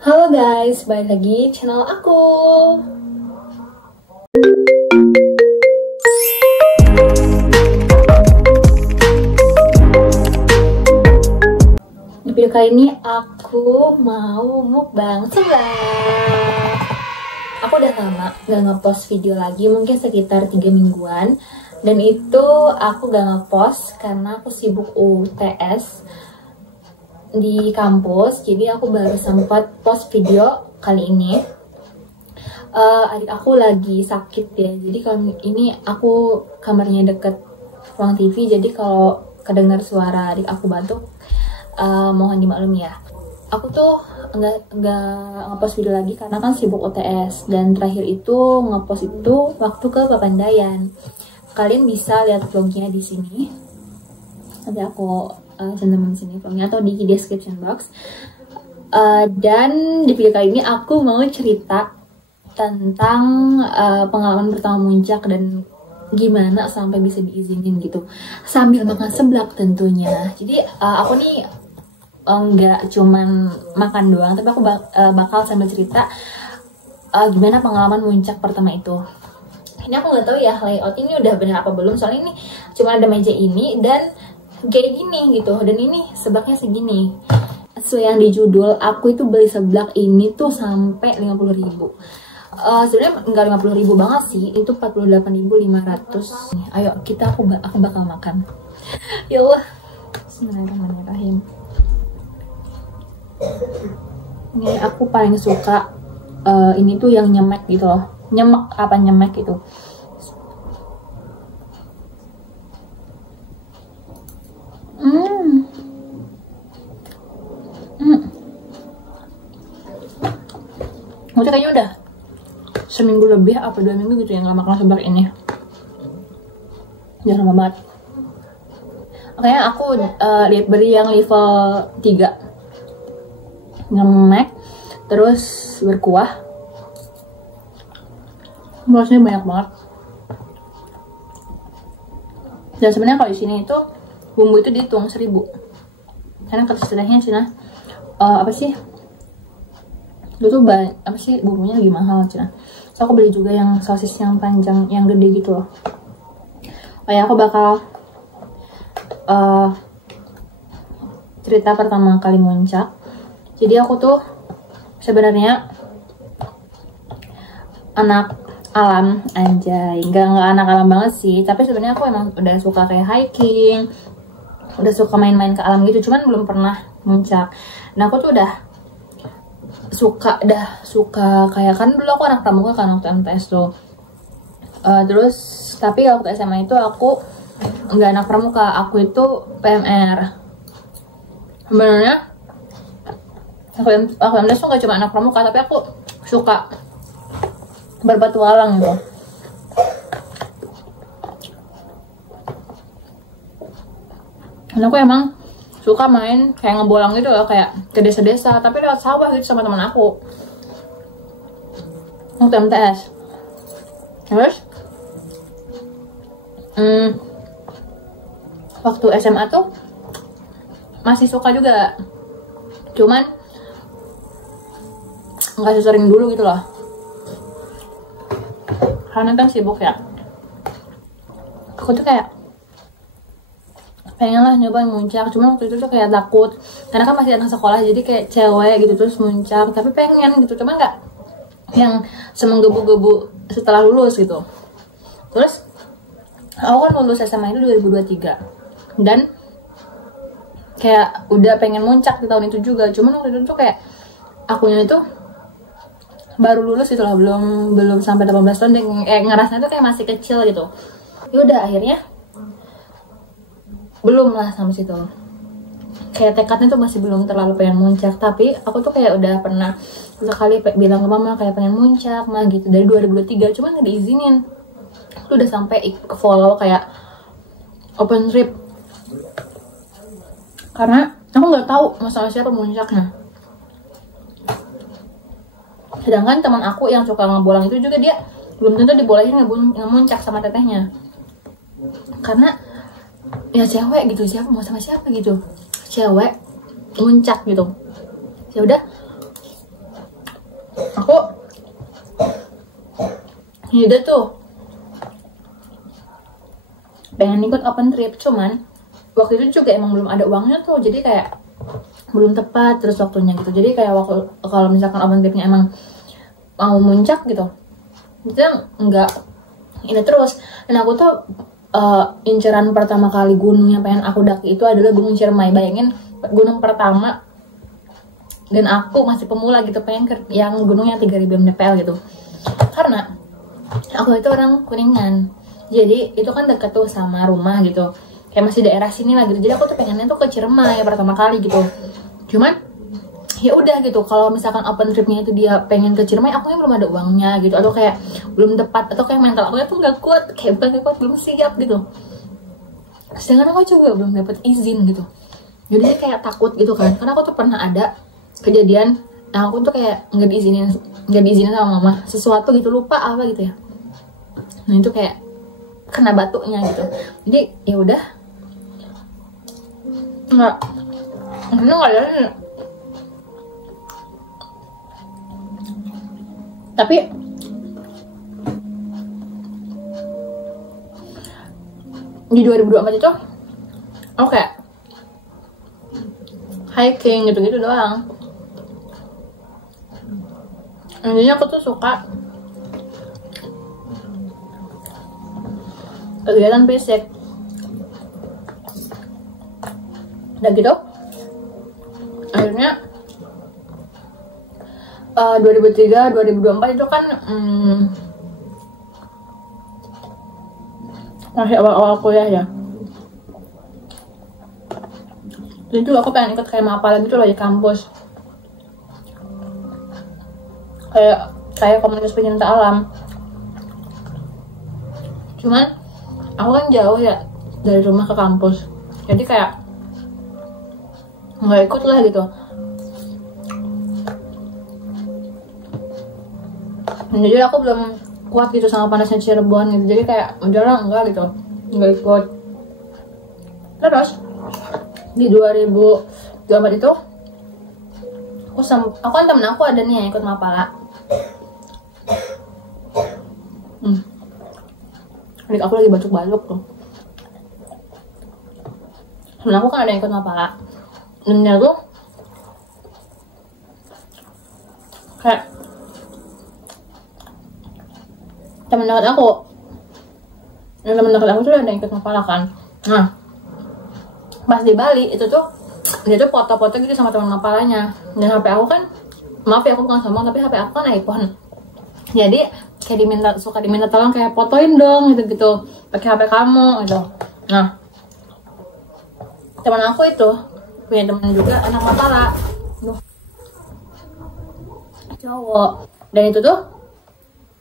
Halo guys, balik lagi channel aku. Di video kali ini aku mau mukbang seblak. Aku udah lama gak ngepost video lagi, mungkin sekitar 3 mingguan. Dan itu aku gak ngepost karena aku sibuk UTS di kampus, jadi aku baru sempat post video kali ini. Adik aku lagi sakit ya, jadi kalau ini aku kamarnya deket ruang TV, jadi kalau kedengar suara adik aku batuk, mohon dimaklumi ya. Aku tuh nggak ngepost video lagi karena kan sibuk UTS, dan terakhir itu ngepost itu waktu ke Papandayan. Kalian bisa lihat vlognya di sini. Nanti aku cantumin sini vlognya atau di description box. Dan di video kali ini aku mau cerita tentang pengalaman pertama muncak dan gimana sampai bisa diizinin gitu sambil makan seblak tentunya. Jadi aku nih nggak cuman makan doang, tapi aku bakal sambil cerita gimana pengalaman muncak pertama itu. Ini aku nggak tahu ya layout ini udah bener apa belum, soalnya ini cuma ada meja ini dan kayak gini gitu, dan ini seblaknya segini. Sesuai yang di judul, aku itu beli seblak ini tuh sampai 50.000. Sebenarnya nggak 50.000 banget sih, itu 48.500. Ayo kita aku bakal makan. Ya Allah, Bismillahirrahmanirrahim. Ini aku paling suka ini tuh yang nyemek gitu loh, nyemek gitu. Maksudnya kayaknya udah seminggu lebih apa 2 minggu gitu yang gak makan seblak ini. Udah lama banget. Makanya aku lihat beli yang level 3 ngemek terus berkuah. Porsinya banyak banget. Dan sebenarnya kalau di sini itu bumbu itu dihitung 1.000. Karena kata istilahnya Cina apa sih? Itu tuh apa sih, bumbunya lagi mahal Cina. So aku beli juga yang sosis yang panjang, yang gede gitu loh. Oh ya, aku bakal cerita pertama kali muncak. Jadi aku tuh sebenarnya anak alam, anjay, nggak anak alam banget sih, tapi sebenarnya aku emang udah suka kayak hiking, udah suka main-main ke alam gitu, cuman belum pernah muncak. Nah aku tuh udah suka kayak, kan dulu aku anak pramuka kan waktu MTS tuh. Terus tapi waktu SMA itu aku nggak anak pramuka, aku itu PMR. Sebenarnya aku MTS tuh nggak cuma anak pramuka, tapi aku suka berpetualang gitu. Dan aku emang suka main kayak ngebolang gitu loh, kayak ke desa-desa, tapi lewat sawah gitu sama teman aku waktu MTS. Terus waktu SMA tuh masih suka juga, cuman nggak sesering dulu gitu loh, karena kan sibuk ya. Aku tuh kayak pengen lah nyobain muncak, cuma waktu itu tuh kayak takut karena kan masih anak sekolah, jadi kayak cewek gitu terus muncak, tapi pengen gitu, cuma nggak yang semenggebu-gebu setelah lulus gitu. Terus aku kan lulus SMA itu 2023 dan kayak udah pengen muncak di tahun itu juga, cuman waktu itu tuh kayak akunya itu baru lulus gitu lah, belum sampai 18 tahun, dan ngerasanya tuh kayak masih kecil gitu. Yaudah akhirnya belum lah sampai situ, kayak tekadnya tuh masih belum terlalu pengen muncak. Tapi aku tuh kayak udah pernah sekali bilang ke mama kayak pengen muncak mah gitu dari 2023, cuman gak diizinin. Lu udah sampai follow kayak open trip karena aku nggak tahu masalah siapa muncaknya. Sedangkan teman aku yang suka ngebolang itu juga dia belum tentu dibolehin ngemuncak sama tetehnya, karena ya cewek gitu, siapa mau sama siapa gitu, cewek muncak gitu. Ya udah Jadi tuh pengen ikut open trip, cuman waktu itu juga emang belum ada uangnya tuh, jadi kayak belum tepat terus waktunya gitu. Jadi kayak waktu kalau misalkan open tripnya emang mau muncak gitu, itu nggak ini terus. Dan aku tuh inceran pertama kali gunung yang pengen aku daki itu adalah Gunung Ciremai. Bayangin, gunung pertama dan aku masih pemula gitu, pengen ke yang gunung yang 3000 mdpl gitu. Karena aku itu orang Kuningan, jadi itu kan dekat tuh sama rumah gitu, kayak masih daerah sini lah gitu. Jadi aku tuh pengennya tuh ke Ciremai pertama kali gitu. Cuman ya udah gitu, kalau misalkan open tripnya itu dia pengen ke Ciremai, aku belum ada uangnya gitu, atau kayak belum tepat, atau kayak mental aku tuh nggak kuat, kayak bukan nggak kuat, belum siap gitu. Sedangkan aku juga belum dapet izin gitu, jadi kayak takut gitu kan. Karena aku tuh pernah ada kejadian, nah aku tuh kayak nggak diizinin sama mama sesuatu gitu, lupa apa gitu ya. Nah itu kayak kena batunya gitu. Jadi ya udah nggak ada. Tapi di 2024 itu aku kayak hiking gitu-gitu doang. Intinya aku tuh suka kegiatan fisik. Dan gitu akhirnya 2003 2024 itu kan masih awal-awal kuliah ya. Jadi juga aku pengen ikut kayak mapala gitu loh di kampus, kayak komunitas pencinta alam. Cuman aku kan jauh ya dari rumah ke kampus, jadi kayak nggak ikut lah gitu. Jadi aku belum kuat gitu sama panasnya Cirebon gitu, jadi kayak udahlah enggak gitu, nggak ikut. Terus di 2024 itu aku kan temen aku ada nih yang ikut mapala. Adik aku lagi batuk-batuk tuh. Temen aku kan ada yang ikut mapala, dan dia tuh kayak temen dekat aku. Dan temen dekat aku tuh ada yang ikut mapala kan. Nah pas di Bali itu tuh dia tuh foto-foto gitu sama teman mapalanya. Dan HP aku kan, maaf ya aku bukan sombong, tapi HP aku kan iPhone, jadi kayak suka diminta tolong kayak fotoin dong gitu pakai HP kamu gitu. Nah teman aku itu punya teman juga anak mapala, cowok. Dan itu tuh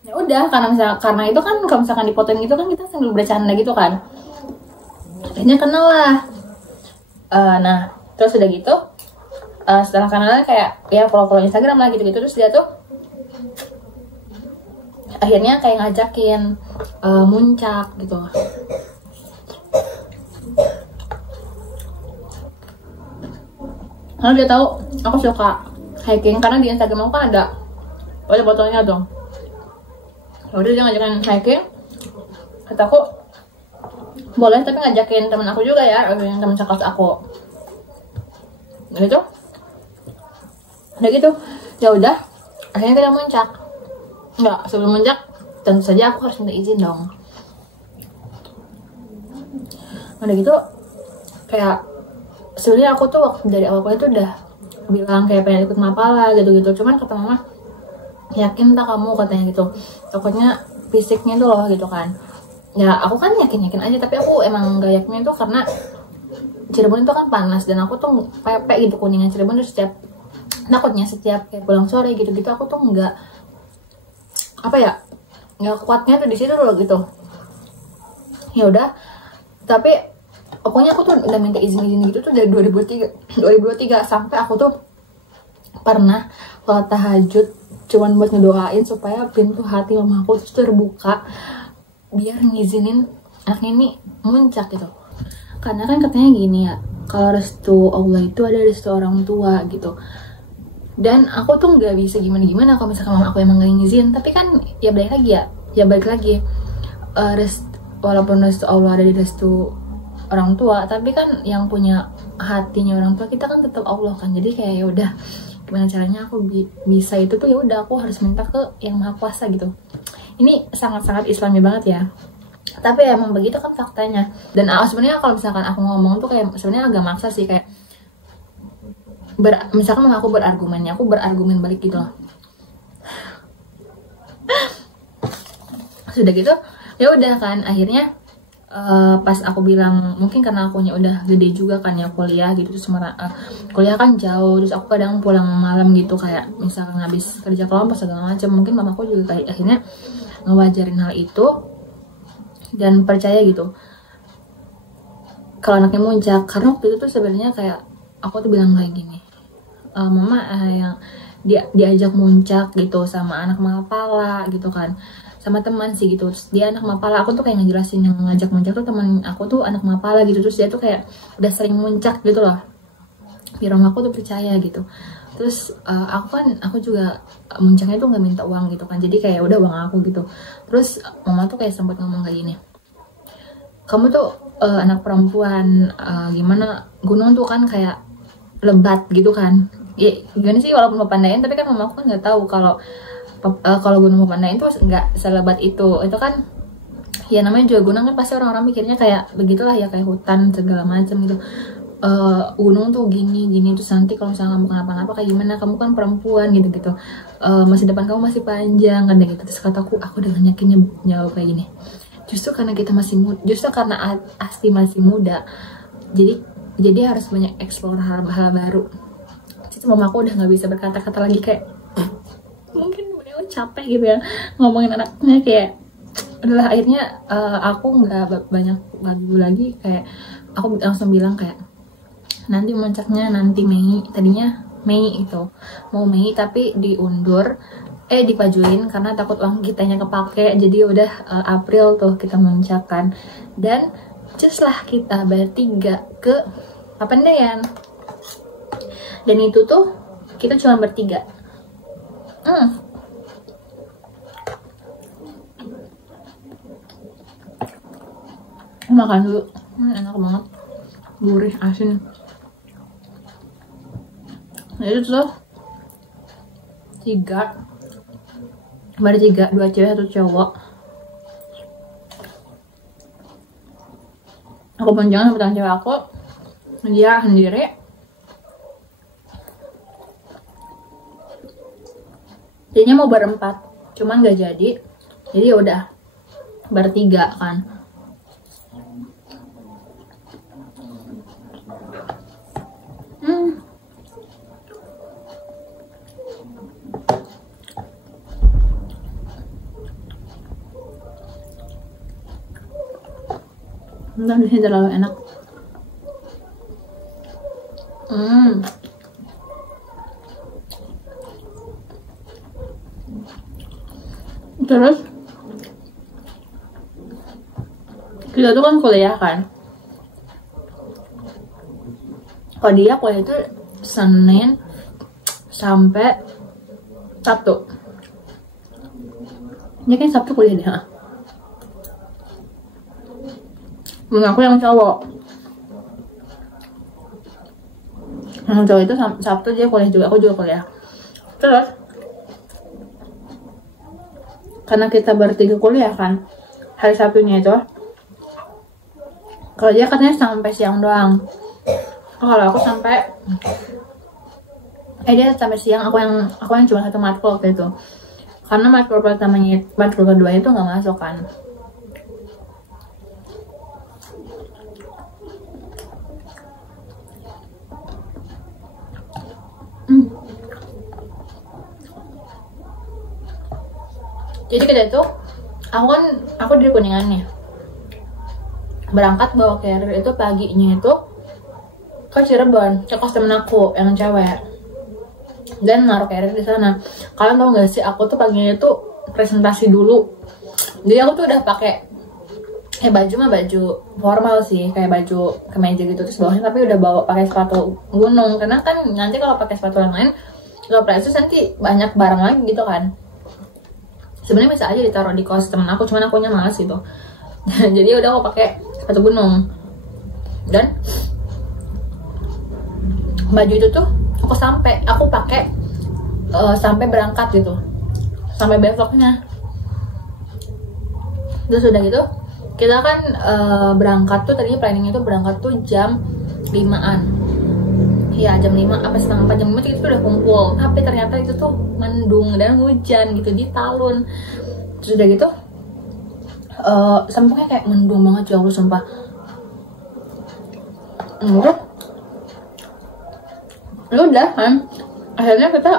ya udah, karena itu kan kalau misalkan dipotoin gitu kan kita sambil bercanda gitu kan, akhirnya kenal lah. Nah terus udah gitu setelah kenalan kayak ya follow Instagram lah gitu-gitu. Terus dia tuh akhirnya kayak ngajakin muncak gitu. Karena dia tahu aku suka hiking, karena di Instagram aku kan ada foto-fotonya tuh. Udah dia ngajakin hiking, kata aku boleh, tapi ngajakin temen aku juga ya, yang temen sekelas aku. Gitu. Udah gitu, ya udah, akhirnya kita muncak. Enggak, sebelum muncak tentu saja aku harus minta izin dong. Udah gitu, kayak sebenarnya aku tuh waktu dari awal tuh udah bilang kayak pengen ikut mapala gitu-gitu. Cuman kata mama, yakin tak kamu, katanya gitu, takutnya fisiknya tuh loh gitu kan. Ya aku kan yakin aja, tapi aku emang gak yakinnya tuh karena Cirebon itu kan panas, dan aku tuh pepe gitu, Kuningan Cirebon tuh takutnya setiap kayak pulang sore gitu-gitu aku tuh nggak kuatnya tuh di situ loh gitu. Ya udah, tapi pokoknya aku tuh udah minta izin gitu tuh dari 2023 sampai aku tuh pernah sholat tahajud cuman buat ngedoain supaya pintu hati mama aku tuh terbuka biar ngizinin anak ini muncak gitu. Karena kan katanya gini ya, kalau restu Allah itu ada restu orang tua gitu. Dan aku tuh nggak bisa gimana kalau misalkan mama aku emang nggak ngizin. Tapi kan ya balik lagi ya, ya balik lagi, walaupun restu Allah ada di restu orang tua, tapi kan yang punya hatinya orang tua kita kan tetap Allah kan. Jadi kayak ya udah, gimana caranya aku bisa itu tuh, ya udah aku harus minta ke yang maha kuasa gitu. Ini sangat-sangat islami banget ya, tapi emang begitu kan faktanya. Dan sebenarnya kalau misalkan aku ngomong tuh kayak sebenarnya agak maksa sih, kayak misalkan aku berargumen balik gitu loh. Sudah gitu ya udah kan, akhirnya pas aku bilang, mungkin karena akunya udah gede juga kan ya, kuliah gitu, terus kuliah kan jauh, terus aku kadang pulang malam gitu, kayak misalkan habis kerja kelompok segala macam, mungkin mamaku juga kayak akhirnya ngewajarin hal itu dan percaya gitu kalau anaknya muncak. Karena waktu itu tuh sebenarnya kayak aku tuh bilang kayak gini, mama yang diajak muncak gitu sama anak mapala gitu kan, sama teman sih gitu. Terus dia anak mapala, aku tuh kayak ngejelasin yang ngajak muncak tuh teman aku tuh anak mapala gitu. Terus dia tuh kayak udah sering muncak gitu loh, di rumah aku tuh percaya gitu. Terus aku juga muncaknya tuh nggak minta uang gitu kan, jadi kayak udah uang aku gitu. Terus mama tuh kayak sempat ngomong kayak gini, kamu tuh anak perempuan, gimana gunung tuh kan kayak lebat gitu kan ya, gimana sih, walaupun Papandayan tapi kan mama aku kan nggak tahu kalau gunung Papandayan tuh nggak selebat itu kan ya, namanya juga gunung kan pasti orang-orang mikirnya kayak begitulah ya, kayak hutan segala macam gitu. Gunung tuh gini terus nanti kalau misalnya kamu kenapa-napa kayak gimana, kamu kan perempuan gitu masa depan kamu masih panjang kan gitu. Terus kataku, aku dengan yakinnya jawab kayak gini, justru karena kita masih muda, justru karena Asti masih muda, jadi harus banyak explore hal-hal baru. Itu mamaku udah nggak bisa berkata-kata lagi, kayak mungkin beliau capek gitu ya ngomongin anaknya, kayak adalah akhirnya aku nggak banyak lagu lagi, kayak aku langsung bilang kayak nanti muncaknya nanti Mei, tadinya Mei itu mau Mei tapi diundur, dipajuin karena takut uang kitanya kepake, jadi udah April tuh kita muncakkan. Dan just lah kita bertiga ke Papandayan, dan itu tuh kita cuma bertiga. Makan dulu, enak banget, gurih asin. Nah itu tuh bertiga, 2 cewek 1 cowok. Aku boncengan sama cewek aku, dia sendiri. Jadinya mau berempat, cuman gak jadi ya udah bertiga kan. Entah di sini terlalu enak. Terus kita tuh kan kuliah kan. Kalau dia kuliah itu Senin sampai Sabtu. Ini kan Sabtu kuliah dia. Belum aku yang cowok. Yang cowok itu Sabtu dia kuliah juga, aku juga kuliah. Terus karena kita bertiga kuliah kan, hari Sabtunya itu, kalau dia katanya sampai siang doang. Kalau aku sampai dia sampai siang, aku yang cuma 1 matkul waktu itu. Karena matkul pertamanya, matkul kedua itu nggak masuk kan. Jadi kita itu, aku di Kuningan nih, berangkat bawa carrier itu paginya itu ke Cirebon, ke kos temen aku yang cewek, dan naruh carrier di sana. Kalian tau gak sih, aku tuh paginya itu presentasi dulu. Jadi aku tuh udah pakai baju mah baju formal sih, kayak baju kemeja gitu, terus bawahnya tapi udah bawa pakai sepatu gunung, karena kan nanti kalau pakai sepatu yang lain gak presentasi nanti banyak barang lagi gitu kan. Sebenarnya bisa aja ditaruh di kaos temen aku, cuman akunya malas gitu. Jadi udah aku pakai sepatu gunung. Dan baju itu tuh aku pakai sampai berangkat gitu, sampai besoknya. Terus udah gitu kita kan berangkat tuh, tadinya planning itu berangkat tuh jam 5-an ya, jam 5 apa setengah 4, jam 5 itu udah kumpul. Tapi ternyata itu tuh mendung dan hujan gitu di Talun. Terus udah gitu sampingnya kayak mendung banget ya Allah, sumpah. Udah kan akhirnya kita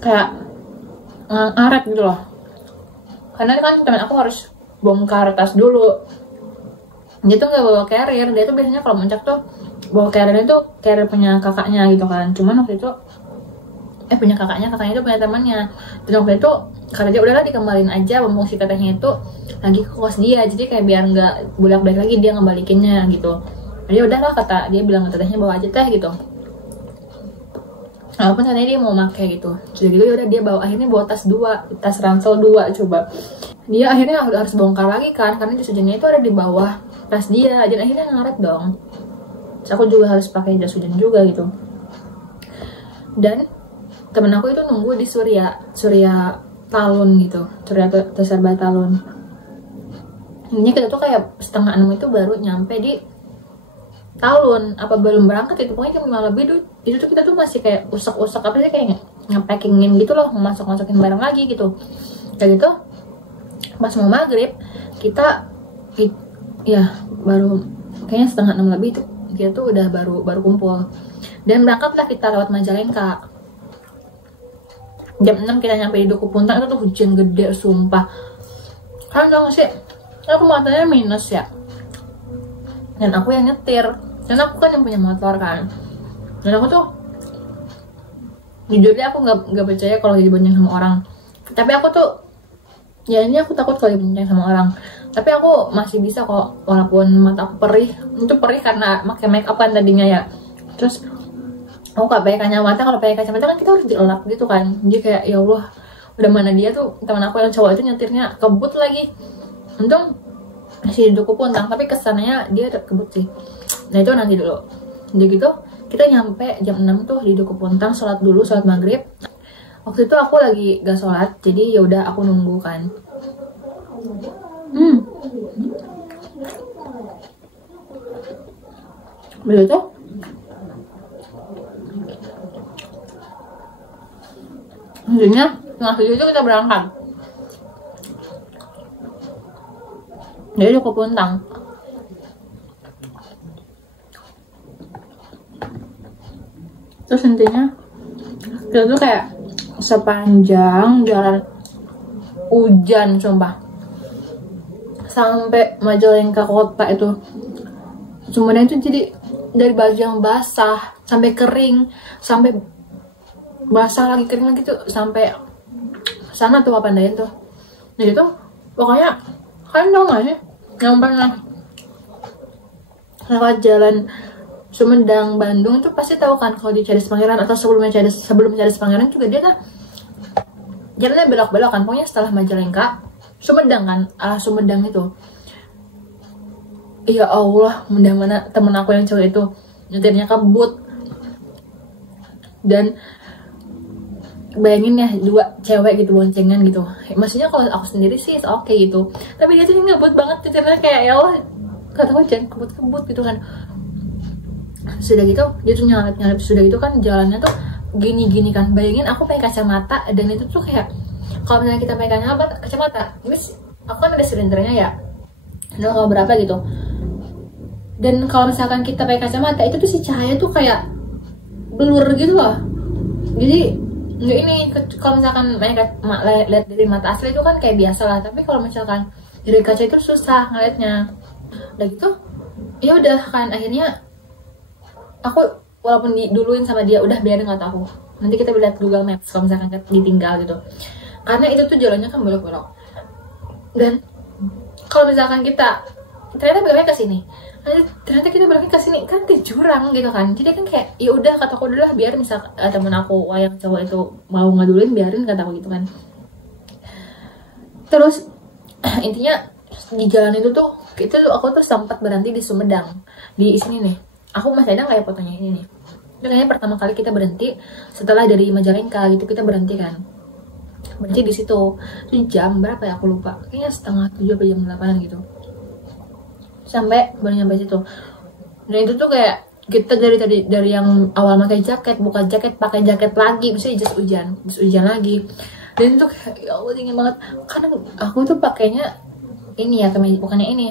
kayak ngaret gitu loh, karena kan teman aku harus bongkar tas dulu. Dia tuh nggak bawa carrier, dia tuh biasanya kalau muncak tuh bawa carrier itu carrier punya kakaknya gitu kan. Cuman waktu itu punya kakaknya itu punya temannya. Dan waktu itu kata dia udahlah dikembalin aja, mumpung si tetehnya itu lagi ke kos dia, jadi kayak biar nggak bolak-balik lagi dia ngembalikinnya gitu. Jadi udahlah, kata dia bilang ke tetehnya bawa aja teh gitu. Walaupun katanya dia mau pakai gitu. Jadi gitu yaudah dia bawa, akhirnya bawa tas ransel 2 coba. Dia akhirnya harus bongkar lagi kan, karena jas hujannya itu ada di bawah tas dia, dan akhirnya ngaret dong. Terus aku juga harus pakai jas hujan juga gitu. Dan temen aku itu nunggu di Surya Talun gitu, Surya Teserba Talun. Ini kita tuh kayak setengah 6 itu baru nyampe di Talun, apa belum berangkat itu, pokoknya jam 5 lebih tuh. Itu tuh kita tuh masih kayak usap apa sih, kayak nge-packingin gitu loh, masukin barang lagi gitu. Kayak gitu pas mau maghrib kita ya baru kayaknya setengah 6 lebih tuh kita tuh udah baru kumpul. Dan berangkatlah kita lewat Majalengka. Jam 6 kita nyampe di Duku Puntang, itu tuh hujan gede sumpah. Kan tau gak sih, aku matanya minus ya, dan aku yang nyetir, dan aku kan yang punya motor kan. Dan aku tuh jujurnya aku nggak percaya kalau dibonceng sama orang. Tapi aku tuh ya ini aku takut kalau dibonceng sama orang. Tapi aku masih bisa kok, walaupun mata aku perih. Itu perih karena pakai make up kan tadinya ya. Terus aku gak pakai kacamata. Kalau pakai kacamata kan kita harus dielap gitu kan. Jadi kayak ya Allah, udah mana dia tuh, teman aku yang cowok itu nyetirnya kebut lagi. Untung masih di Duku Puntang, tapi kesannya dia kebut sih. Nah itu nanti dulu. Jadi gitu kita nyampe jam 6 tuh di Duku Puntang, sholat dulu, sholat maghrib. Waktu itu aku lagi gak sholat, jadi ya udah aku nunggu kan. Begitu intinya setengah 7 itu kita berangkat dari Duku Puntang. Terus intinya kita tuh kayak sepanjang jalan hujan sumpah, sampai Majalengka kota itu semuanya itu jadi dari baju yang basah sampai kering, sampai basah lagi kering lagi tuh, sampai sana tuh Papandayan tuh. Nah gitu pokoknya kalian tau gak sih yang pernah lewat jalan Sumedang Bandung itu pasti tahu kan kalau di Cadas Pangeran atau sebelum Cadas Pangeran juga dia kan jalannya belok-belok kan, pokoknya setelah Majalengka Sumedang kan, Sumedang itu. Ya Allah, mudah mana temen aku yang cowok itu nyetirnya kebut. Dan bayangin ya, 2 cewek gitu boncengan gitu. Maksudnya kalau aku sendiri sih oke gitu, tapi dia tuh ngebut banget nyetirnya, kayak ya Allah, kataku jangan kebut-kebut gitu kan. Sudah gitu dia tuh nyalip sudah gitu kan jalannya tuh gini kan. Bayangin aku pakai kacamata, dan itu tuh kayak kalau misalnya kita pakai kacamata ini aku kan ada silindernya ya, kalau berapa gitu. Dan kalau misalkan kita pakai kacamata itu tuh si cahaya tuh kayak blur gitu loh. Jadi nggak ini, kalau misalkan lihat dari mata asli itu kan kayak biasa lah, tapi kalau misalkan dari kaca itu susah ngeliatnya. Udah gitu ya udah kan, akhirnya aku walaupun diduluin sama dia, udah biarin kata aku, nanti kita lihat Google Maps kalau misalkan ditinggal gitu, karena itu tuh jalannya kan belok-belok. Dan kalau misalkan kita ternyata beloknya ke sini, Ternyata kita berangkat ke sini kan ke jurang gitu kan. Jadi kan kayak ya udah kataku udah biar misal temen aku yang cowok itu mau ngadulin, biarin kataku gitu kan. Terus intinya di jalan itu tuh aku tuh sempat berhenti di Sumedang, di sini nih. Aku masih ada kayak fotonya ini nih. Itu kayaknya pertama kali kita berhenti setelah dari Majalengka gitu, kita berhenti kan. Berhenti di situ. Itu jam berapa ya aku lupa. Kayaknya setengah 7 atau jam 8 gitu. Sampai baru nyampe situ. Dan itu tuh kayak kita dari yang awal pakai jaket, buka jaket, pakai jaket lagi, misalnya jas hujan lagi. Dan itu kayak ya Allah dingin banget. Karena aku tuh pakainya ini ya, bukannya ini.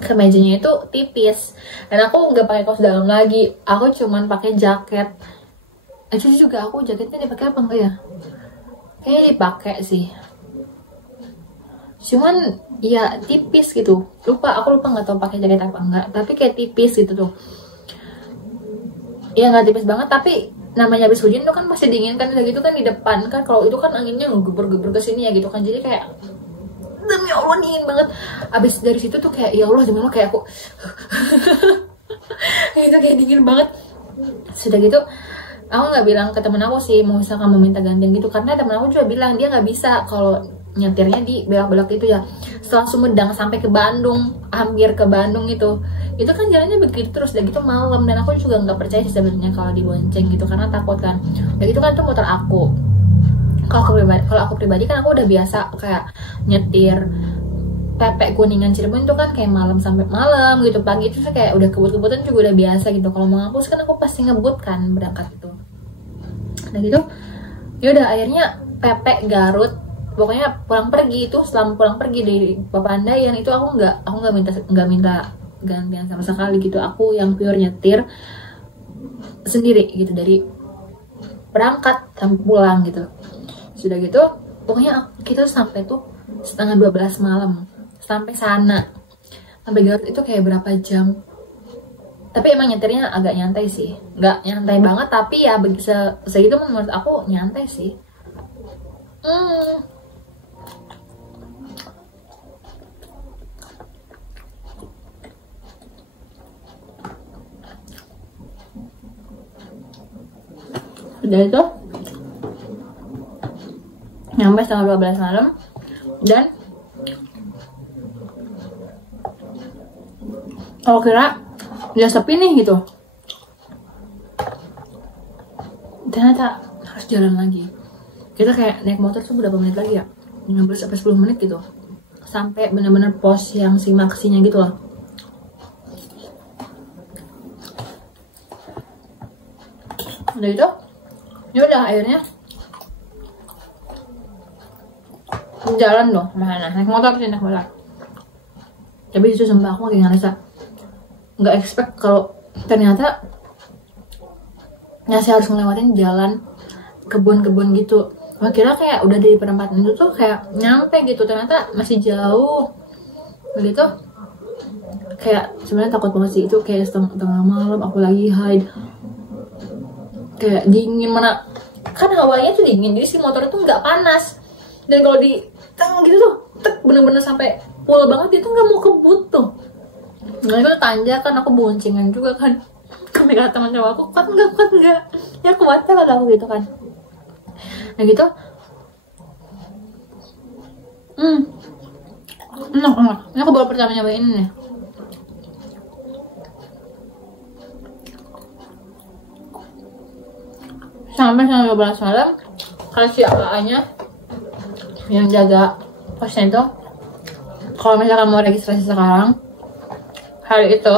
Kemejanya itu tipis. Dan aku nggak pakai kaos dalam lagi. Aku cuman pakai jaket. Itu juga aku jaketnya dipakai apa enggak ya? Kayaknya dipakai sih. Cuman ya tipis gitu. Aku lupa nggak tahu pakai jaket apa enggak. Tapi kayak tipis gitu tuh. Ya nggak tipis banget, tapi namanya habis hujan tuh kan pasti dingin kan, udah gitu kan di depan kan, kalau itu kan anginnya ngegeber-geber ke sini ya gitu kan, jadi kayak demi Allah dingin banget. Abis dari situ tuh kayak ya Allah demi Allah kayak aku itu kayak dingin banget. Sudah gitu aku nggak bilang ke temen aku sih mau misalkan mau minta gantian gitu, karena temen aku juga bilang dia nggak bisa kalau nyetirnya di belok-belok itu ya. Setelah Sumedang sampai ke Bandung, hampir ke Bandung itu kan jalannya begitu terus, dan gitu malam. Dan aku juga nggak percaya sih sebenarnya kalau dibonceng gitu, karena takut kan. Dan itu kan tuh motor aku. Kalau aku pribadi kan aku udah biasa kayak nyetir Pepek Kuningan Cirebon itu kan kayak malam sampai malam gitu, pagi itu kayak udah kebut-kebutan juga udah biasa gitu. Kalau mau ngapus kan aku pasti ngebut kan berangkat itu. Nah gitu, ya udah akhirnya Pepek Garut, pokoknya pulang pergi itu, selama pulang pergi dari Papandayan itu aku nggak minta gantian sama sekali gitu. Aku yang pure nyetir sendiri gitu dari berangkat sampai pulang gitu. Sudah gitu pokoknya kita sampai tuh setengah 12 malam sampai sana, sampai Garut itu kayak berapa jam. Tapi emang nyetirnya agak nyantai sih, nggak nyantai banget, tapi ya segitu menurut aku nyantai sih. Udah itu nyampe setengah 12 malam, dan aku kira udah sepi nih gitu, ternyata harus jalan lagi. Kita kayak naik motor tuh berapa menit lagi ya, 15 sampai 10 menit gitu, sampai bener-bener pos yang simaksinya gitu loh. Udah gitu ya udah akhirnya jalan dong mana naik motor sih, naik motor. Tapi itu sumpah aku kayak ngerasa nggak expect kalau ternyata masih harus ngelewatin jalan kebun-kebun gitu. Aku kira kayak udah dari perempatan itu tuh kayak nyampe gitu, ternyata masih jauh begitu. Kayak sebenarnya takut banget sih, itu kayak tengah malam aku lagi hide, kayak dingin mana kan hawanya tuh dingin, jadi si motor itu nggak panas. Dan kalau di gitu tuh bener-bener sampai full banget, itu nggak mau kebut tuh. Nah itu tanjakan, aku boncengan juga kan. Kami kata teman cowok aku, kuat nggak ya kuat lah kata aku gitu kan. Nah gitu enak. Ini aku baru pertama nyobain ini nih. Sampai 12 malam kasih AA-nya yang jaga posnya itu, kalau misalkan mau registrasi sekarang hari itu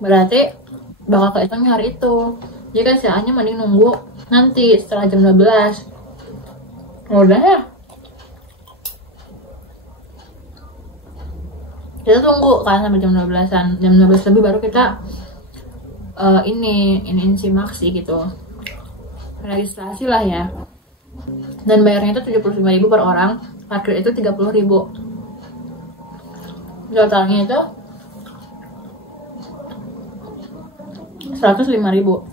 berarti bakal kehitung hari itu. Jadi kan si AA-nya mending nunggu nanti setelah jam 12. Udah ya, kita tunggu kan sampai jam 12-an. Jam 12 lebih baru kita ini simaksi gitu, registrasi lah ya. Dan bayarnya itu 75.000 per orang, parkir itu 30.000. Totalnya itu 105.000.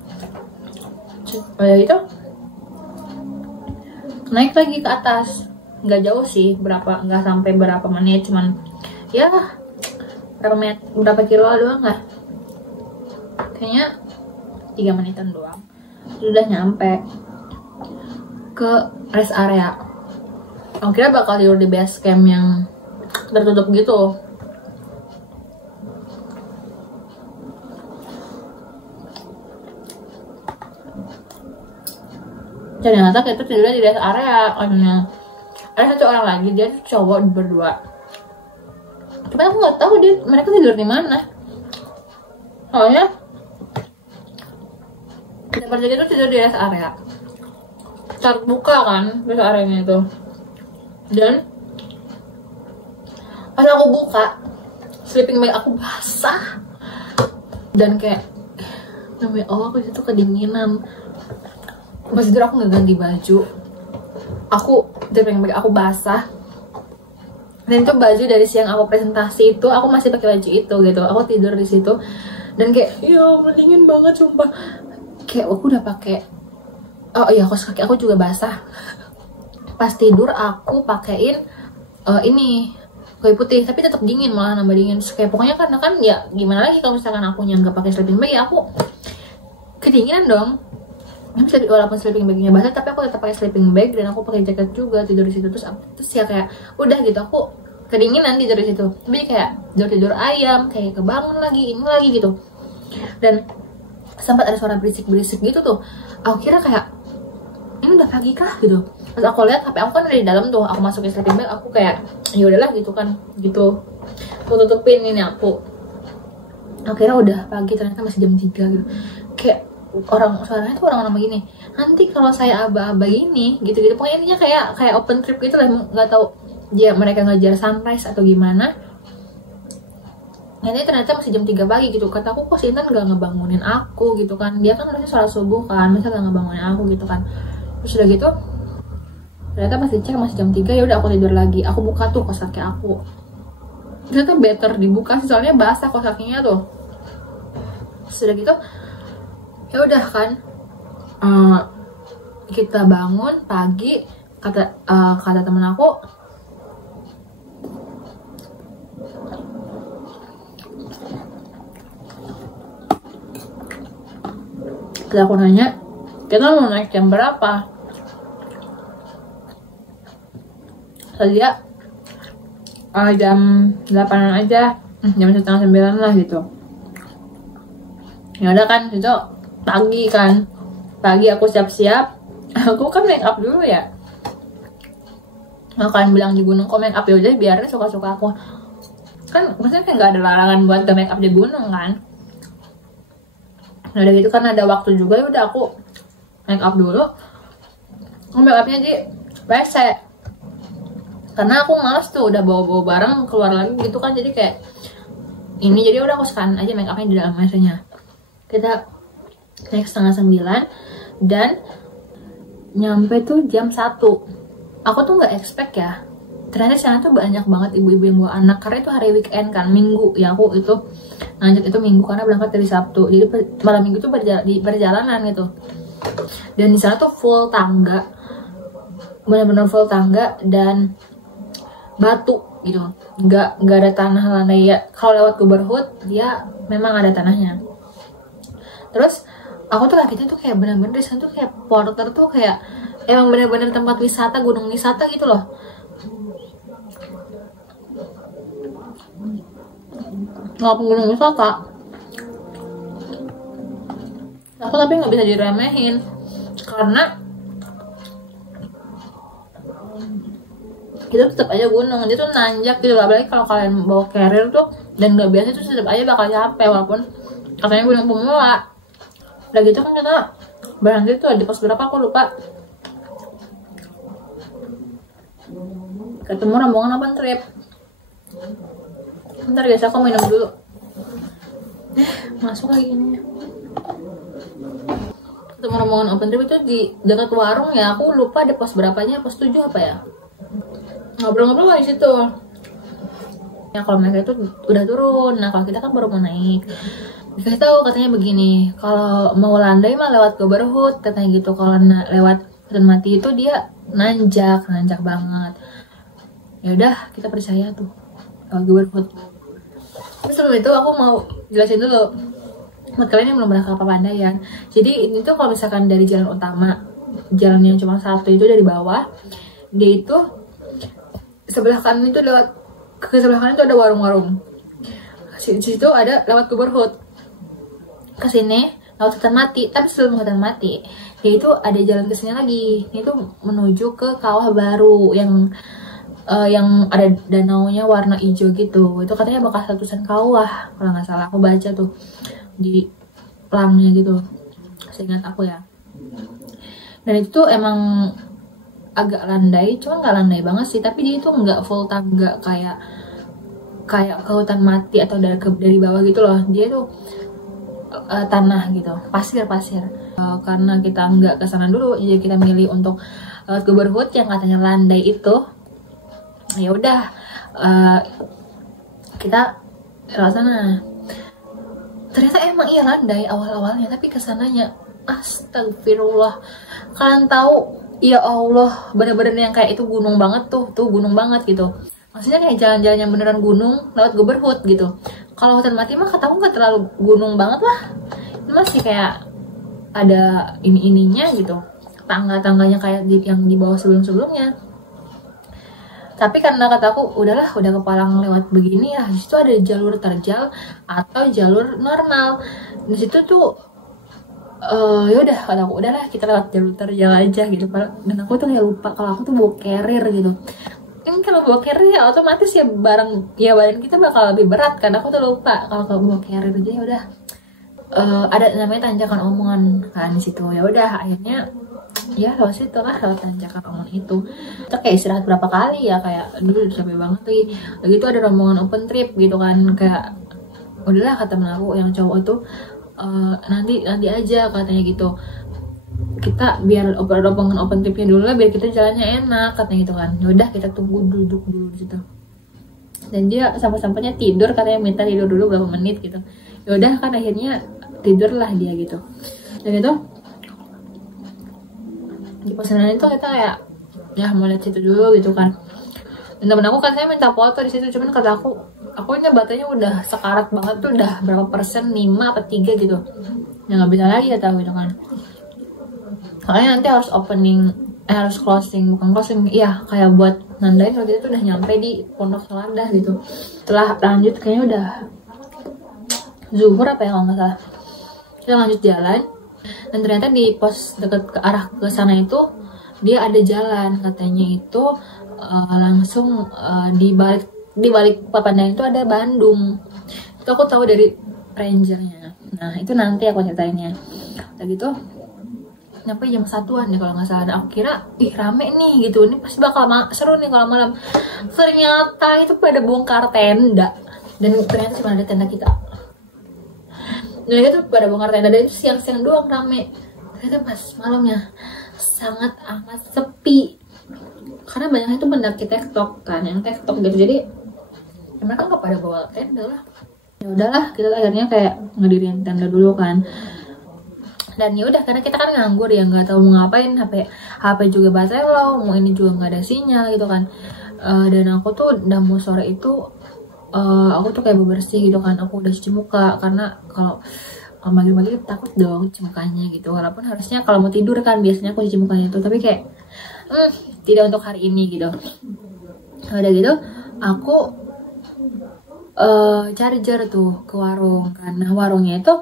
Ya itu naik lagi ke atas nggak jauh sih, nggak sampai berapa menit, cuman ya berapa kilo doang lah, kayaknya 3 menitan doang sudah nyampe ke rest area. Aku kira bakal tidur di base camp yang tertutup gitu. Ternyata kita tidurnya di rest area. Karena ada satu orang lagi, dia tuh cowok berdua. Tapi aku nggak tahu mereka tidur di mana. Soalnya tempat itu tidur di rest area. Terbuka kan rest areanya itu. Dan pas aku buka, sleeping bag aku basah. Dan kayak, demi Allah, aku itu kedinginan. Pas tidur aku nggak ganti baju, sleeping bag aku basah. Dan itu baju dari siang aku presentasi itu, aku masih pakai baju itu gitu. Aku tidur di situ dan kayak, ya dingin banget sumpah. Kayak aku udah pakai, oh iya, kaos kaki aku juga basah. Pas tidur aku pakein ini kayu putih, tapi tetap dingin, malah nambah dingin. Terus kayak pokoknya karena kan ya gimana lagi kalau misalkan aku nggak pakai sleeping bag, ya aku kedinginan dong. Walaupun sleeping bagnya basah, tapi aku tetap pakai sleeping bag dan aku pakai jaket juga, tidur di situ. Terus ya kayak udah gitu, aku kedinginan tidur di situ. Tapi kayak tidur ayam, kayak kebangun lagi ini lagi gitu. Dan sempat ada suara berisik gitu tuh. Aku kira kayak ini udah pagi kah gitu. Terus aku lihat HP aku kan ada di dalam tuh. Aku masukin sleeping bag, aku kayak ya udahlah gitu kan, gitu. Aku tutupin ini aku. Akhirnya udah pagi, ternyata masih jam 3 gitu. Kayak suaranya tuh orang begini, nanti kalau saya aba-aba ini gitu-gitu, pokoknya intinya kayak open trip gitu lah, nggak tahu dia mereka ngejar sunrise atau gimana. Ini ternyata masih jam 3 pagi gitu. Kataku, kok si Intan gak ngebangunin aku gitu kan, dia kan harusnya sholat subuh kan, masa gak ngebangunin aku gitu kan. Terus udah gitu ternyata pas dicek masih jam 3, ya udah aku tidur lagi. Aku buka tuh kaos kaki aku, ternyata better dibuka sih, soalnya basah kaos kakinya tuh. Sudah gitu ya udah kan, kita bangun pagi. Kata temen aku, aku nanya, kita mau naik jam berapa? Tadi ya jam 8 aja, jam setengah 9 lah gitu. Ya udah kan, itu pagi aku siap-siap. Aku kan make up dulu ya. Nah, kalian bilang di gunung kok make up, ya udah biarin suka-suka aku. Kan maksudnya kayak nggak ada larangan buat ke make up di gunung kan. Nah udah gitu kan ada waktu juga, ya udah aku make up dulu. Aku make upnya di WC. Karena aku males tuh udah bawa-bawa barang keluar lagi gitu kan, jadi kayak ini, jadi udah aku sekalian aja make upnya di dalam WC-nya. Kita naik setengah 9 dan nyampe tuh jam 1. Aku tuh nggak expect ya, ternyata sana tuh banyak banget ibu-ibu yang bawa anak, karena itu hari weekend kan, minggu ya. Aku itu lanjut itu minggu karena berangkat dari Sabtu, jadi malam minggu tuh di perjalanan gitu. Dan di sana tuh full tangga, benar-benar full tangga dan batu gitu, nggak ada tanah landai ya. Kalau lewat Guberhut dia memang ada tanahnya. Terus aku tuh kagetnya tuh kayak bener-bener di sana tuh kayak porter tuh kayak emang bener-bener tempat wisata, gunung wisata gitu loh. Walaupun gunung wisata, aku tapi nggak bisa diremehin karena kita tetap aja gunung, dia tuh nanjak gitu. Apalagi kalau kalian bawa carrier tuh dan nggak biasa tuh tetap aja bakal capek, walaupun katanya gunung pemula. Udah gitu kan kita berhenti tuh di pos berapa aku lupa, ketemu rombongan open trip. Bentar guys, aku minum dulu. Masuk lagi ini. Ketemu rombongan open trip itu di dekat warung ya, aku lupa di pos berapanya, pos 7 apa ya. Ngobrol-ngobrol di situ. Ya kalau mereka itu udah turun, nah kalau kita kan baru mau naik. Dikasih tahu katanya begini, kalau mau landai mah lewat Guberhut katanya gitu. Kalau lewat Hutan Mati itu dia nanjak banget. Ya udah, kita percaya tuh Geberhut. Terus sebelum itu aku mau jelasin dulu buat kalian yang belum pernah ke Papandayan. Jadi ini tuh kalau misalkan dari jalan utama, jalan yang cuma satu itu dari bawah, dia itu sebelah kanan itu lewat, ke sebelah kanan itu ada warung-warung. Di situ ada lewat Geberhut. Ke sini lewat hutan mati, tapi sebelum hutan mati, dia itu ada jalan ke sini lagi. Itu menuju ke kawah baru yang ada danaunya warna hijau gitu. Itu katanya bekas letusan kawah kalau nggak salah, aku baca tuh di pelangnya gitu, seingat aku ya. Dan itu tuh emang agak landai, cuma nggak landai banget sih, tapi dia itu nggak full tangga kayak ke hutan mati atau dari bawah gitu loh. Dia tuh tanah gitu, pasir. Karena kita nggak kesana dulu, jadi kita milih untuk lewat Geberhut yang katanya landai itu. Ya udah, kita lewat sana. Ternyata emang iya landai awal-awalnya, tapi kesananya astagfirullah. Kalian tahu, ya Allah, bener-bener yang kayak itu gunung banget tuh gunung banget gitu. Maksudnya kayak jalan-jalan yang beneran gunung lewat Geberhut gitu. Kalau hutan mati mah kataku nggak terlalu gunung banget lah. Ini masih kayak ada ininya gitu, tangga-tangganya kayak yang di bawah sebelum-sebelumnya. Tapi karena kataku udahlah, udah kepalang lewat begini ya, di situ ada jalur terjal atau jalur normal. Di situ tuh ya udah, kataku udahlah kita lewat jalur terjal aja gitu. Dan aku tuh kayak lupa kalau aku tuh bawa carrier gitu. Kan kalau bawa carrier ya otomatis ya badan kita bakal lebih berat kan. Aku tuh lupa kalau bawa carrier aja. Ya udah, ada namanya tanjakan omongan kan di situ. Ya udah, akhirnya ya lewat situ lah, lewat tanjakan omongan itu. Kita kayak istirahat berapa kali ya, kayak dulu udah capek banget lagi itu ada rombongan open trip gitu kan. Kayak udahlah, kata temen aku yang cowok itu, nanti aja katanya gitu, kita biar rombongan open tripnya dulu lah, biar kita jalannya enak katanya gitu kan. Ya udah, kita tunggu, duduk dulu di situ. Dan dia sampainya tidur, katanya minta tidur dulu berapa menit gitu. Ya udah kan, akhirnya tidurlah dia gitu. Dan itu di pesanan itu kita kayak ya mau lihat situ dulu gitu kan. Dan temen aku kan saya minta foto di situ, cuman kata aku batanya udah sekarat banget tuh, udah berapa persen, 5 apa 3 gitu ya, nggak bisa lagi ya tahu gitu kan. Makanya nanti harus harus closing, bukan closing ya, kayak buat nandain kalau kita tuh udah nyampe di Pondok Selada gitu. Setelah lanjut kayaknya udah zuhur apa ya kalau nggak salah, kita lanjut jalan. Dan ternyata di pos deket ke arah ke sana itu dia ada jalan, katanya itu langsung di balik Papandayan itu ada Bandung. Itu aku tahu dari rangernya. Nah itu nanti aku ceritainnya. Udah gitu nyampe jam 1-an deh kalau nggak salah. Aku kira rame nih gitu, ini pasti bakal seru nih kalau malam. Ternyata itu pada bongkar tenda, dan ternyata cuma ada tenda kita. Dan itu pada bongkar tenda, dan itu siang-siang doang rame. Ternyata pas malamnya sangat amat sepi, karena banyaknya itu pendaki TikTok kan, yang TikTok gitu. Jadi mereka nggak pada bawa tenda lah. Ya udahlah, kita akhirnya kayak ngedirin tenda dulu kan. Dan ya udah, karena kita kan nganggur ya, nggak tahu mau ngapain, HP juga baterai low, mau ini juga nggak ada sinyal gitu kan. Dan aku tuh udah mau sore itu aku tuh kayak bebersih gitu kan. Aku udah cuci muka, karena kalau maghrib-maghrib takut dong cuci mukanya gitu. Walaupun harusnya kalau mau tidur kan biasanya aku cuci mukanya tuh, tapi kayak tidak untuk hari ini gitu. Udah gitu aku charger tuh ke warung, karena warungnya itu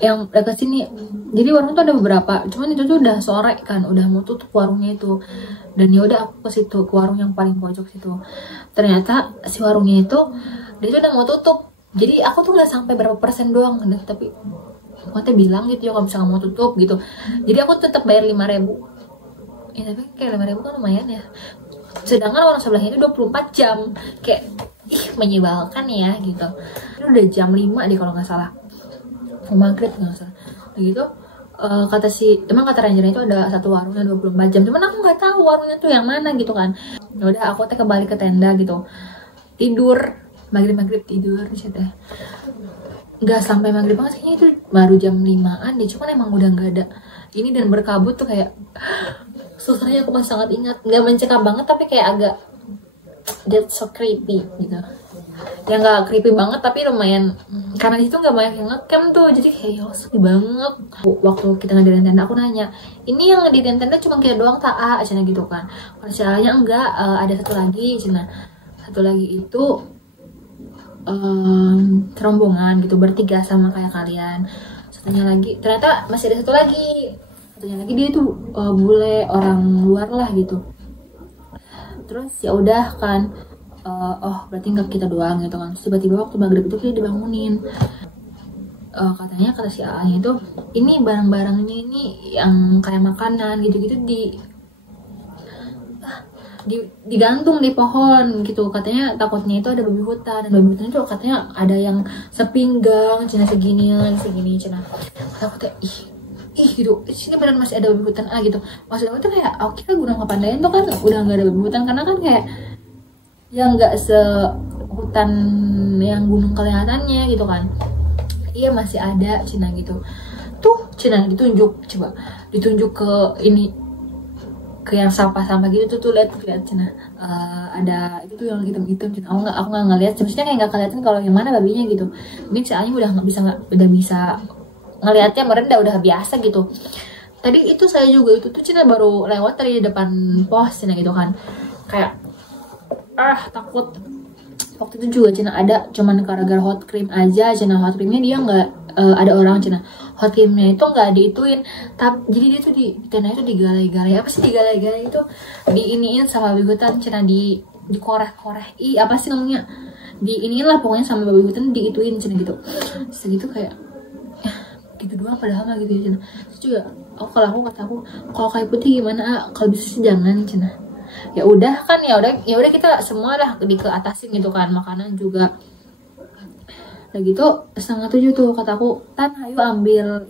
yang dekat sini. Jadi warung tuh ada beberapa, cuman itu tuh udah sore kan, udah mau tutup warungnya itu. Dan ya udah aku ke situ, ke warung yang paling pojok situ. Ternyata si warungnya itu dia tuh udah mau tutup. Jadi aku tuh nggak sampai berapa persen doang, tapi katanya bilang gitu ya kalau misalnya mau tutup gitu. Jadi aku tetap bayar 5.000. Ya tapi kayak 5.000 kan lumayan ya. Sedangkan orang sebelahnya itu 24 jam. Kayak menyebalkan ya gitu. Itu udah jam 5 deh kalau nggak salah. Maghrib nggak salah. Gitu. Emang kata rangernya itu ada satu warungnya 24 jam. Cuman aku nggak tahu warungnya tuh yang mana gitu kan. Ya udah aku kembali ke tenda gitu. Tidur. Maghrib tidur di situ. Nggak sampai maghrib banget, kayaknya itu baru jam 5-an deh. Cuman emang udah nggak ada ini, dan berkabut tuh kayak suasananya aku masih sangat ingat, nggak mencekam banget tapi kayak agak that's so creepy gitu. Ya nggak creepy banget tapi lumayan, karena di situ nggak banyak yang ngecam tuh, jadi kayak ya sepi banget. Waktu kita ngedirin tenda aku nanya, ini yang ngedirin tenda cuma kita doang tak cina gitu kan. Masalahnya enggak, ada satu lagi cina, satu lagi itu rombongan gitu, bertiga sama kayak kalian. Satunya lagi ternyata masih ada satu lagi, satunya lagi dia tuh bule orang luar lah gitu. Terus ya udah kan, oh berarti nggak kita doang gitu kan. Terus tiba-tiba waktu maghrib itu kita dibangunin, katanya kata si A-nya itu ini barang-barangnya ini yang kayak makanan gitu-gitu digantung di pohon gitu, katanya takutnya itu ada babi hutan, dan babi hutan itu katanya ada yang sepinggang cina segini cina. Aku kayak ih gitu, sini beneran masih ada babi hutan gitu. Maksud aku tuh kayak kita Gunung Papandayan tuh kan udah nggak ada babi hutan, karena kan kayak yang nggak sehutan yang gunung kelihatannya gitu kan. Iya masih ada cina gitu tuh, cina ditunjuk, coba ditunjuk ke ini, ke yang sampah-sampah gitu tuh lihat cina, ada itu tuh yang hitam-hitam cina. Aku nggak ngeliat, sebenarnya kayak nggak kelihatan kalau yang mana babinya gitu. Mungkin soalnya udah bisa ngelihatnya merendah, udah biasa gitu. Tadi itu saya juga itu tuh cina baru lewat dari depan pos cina gitu kan, kayak takut. Waktu itu juga cina ada cuman gara-gara hot cream aja cina, hot creamnya dia nggak ada orang cina, hot creamnya itu nggak diituin, jadi dia tuh di tenda itu digalai-galai, apa sih digalai-galai itu, diiniin sama babi hutan cina, dikoreh-koreh, apa sih namanya, diiniin lah pokoknya sama babi hutan, diituin cina gitu. Segitu kayak gitu doang padahal mah gitu ya cina. Terus juga kalau kayak putih gimana, kalau bisa sih jangan cina. Ya udah kita semua lah dikeatasin gitu kan, makanan juga. Nah gitu 6:30 tuh kataku, Tan ayo ambil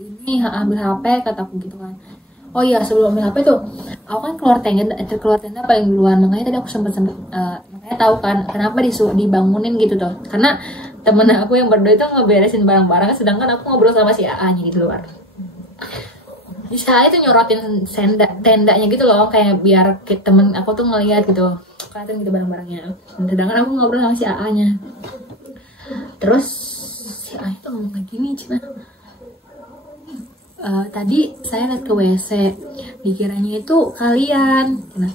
HP kataku gitu kan. Oh iya sebelum ambil HP tuh aku kan keluar tenda paling duluan, makanya tadi aku sempet makanya tahu kan kenapa dibangunin gitu tuh, karena temen aku yang berdua itu ngeberesin barang-barang, sedangkan aku ngobrol sama si AA nya di luar. Bisa itu nyorotin tendanya gitu loh, kayak biar temen aku tuh ngeliat gitu, kelihatan gitu barang-barangnya. Sedangkan aku ngobrol sama si AA-nya. Terus si AA tuh ngomong kayak gini cina, tadi saya lihat ke WC, dikiranya itu kalian. Nah,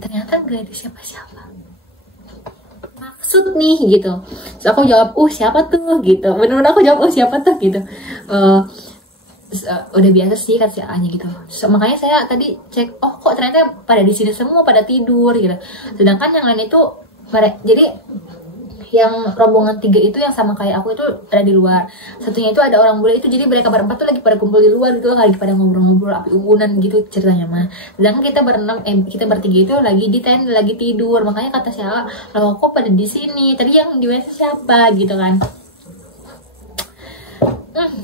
ternyata gak ada siapa-siapa. Maksud nih gitu. Terus aku jawab, siapa tuh gitu. Bener-bener aku jawab, siapa tuh gitu. Udah biasa sih kata si A-nya gitu. Makanya saya tadi cek, kok ternyata pada di sini semua pada tidur gitu. Sedangkan yang lain itu jadi yang rombongan 3 itu yang sama kayak aku itu ada di luar. Satunya itu ada orang bule itu, jadi mereka berempat tuh lagi pada kumpul di luar gitu, lagi pada ngobrol-ngobrol api unggunan gitu ceritanya mah. Sedangkan kita kita bertiga itu lagi di tenda lagi tidur. Makanya kata si A, loh kok pada di sini? Tadi yang di WC siapa gitu kan?